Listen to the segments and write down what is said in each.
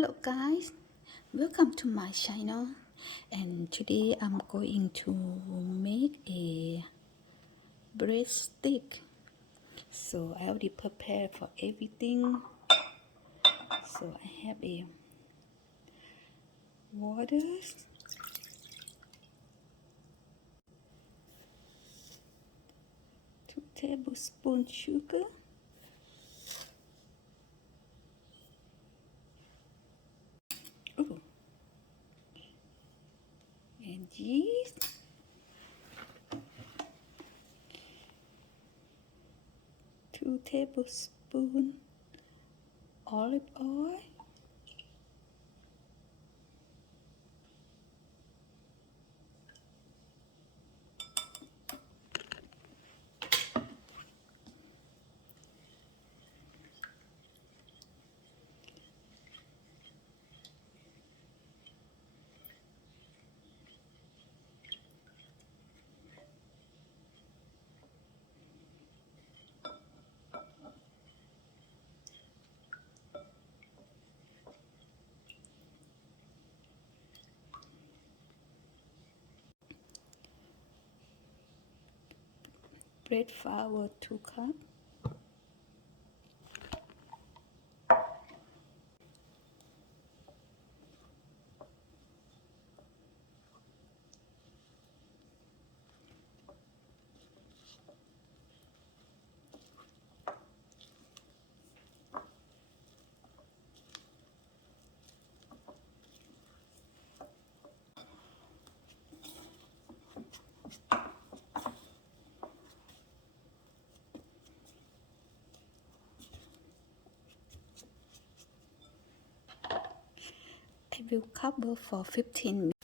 Hello guys, welcome to my channel, and today I'm going to make a breadstick. So I already prepared for everything. So I have a water, 2 tablespoons sugar, ooh, and yeast, 2 tablespoons olive oil, bread flour 2 cups. I will cover for 15 minutes.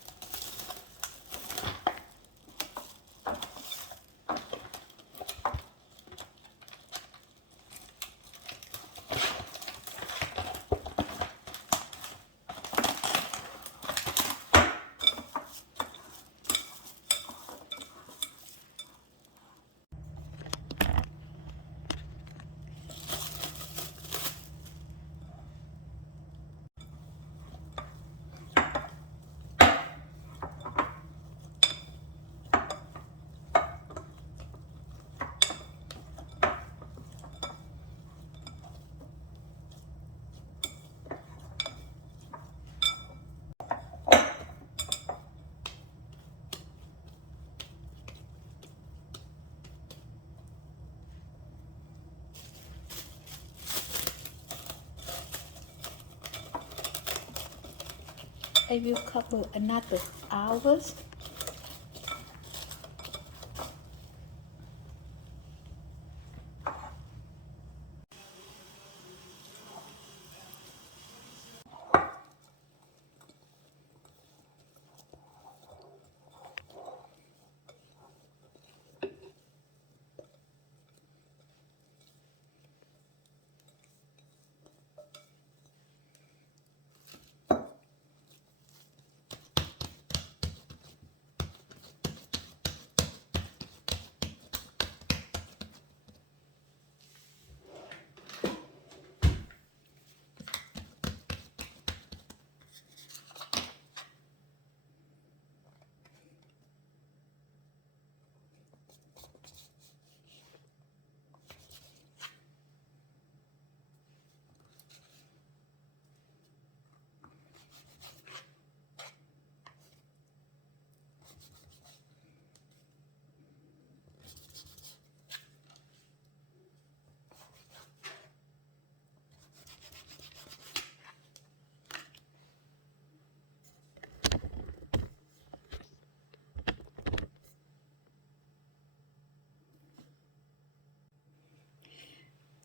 I will cover another hours.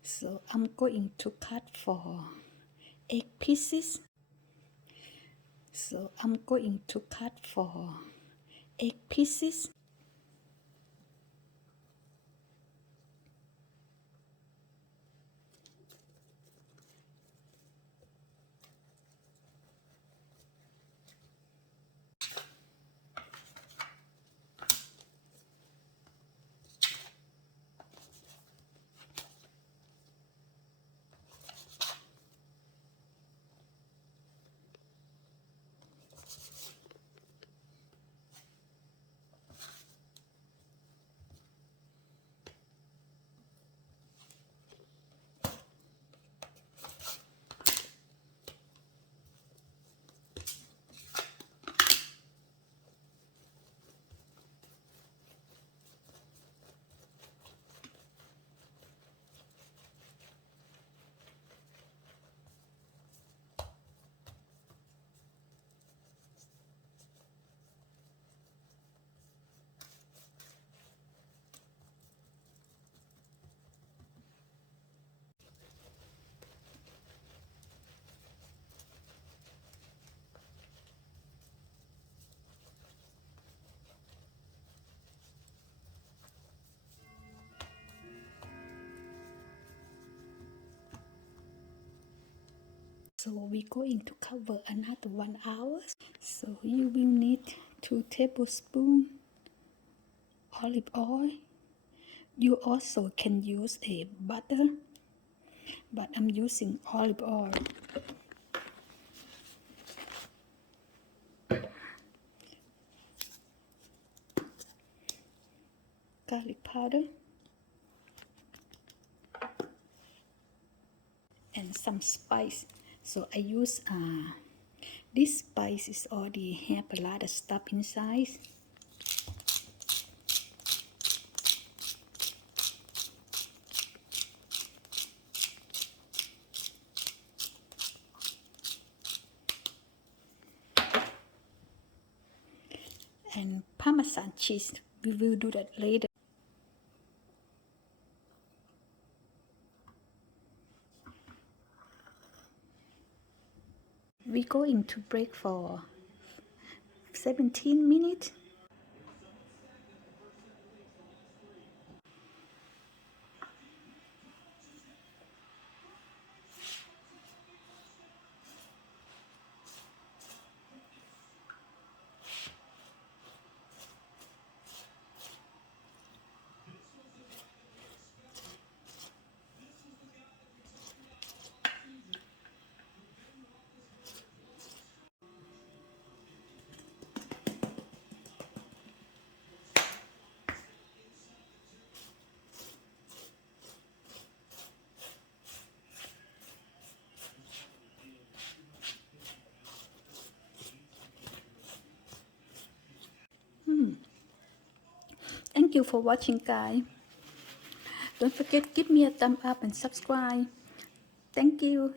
So I'm going to cut for 8 pieces. So I'm going to cut for 8 pieces. So we're going to cover another 1 hour. So you will need 2 tablespoons olive oil. You also can use a butter, but I'm using olive oil. Garlic powder and some spice. So I use this spice is already have a lot of stuff inside. And Parmesan cheese, we will do that later. We're going to break for 17 minutes. Thank you for watching, guys. Don't forget, give me a thumb up and subscribe. Thank you.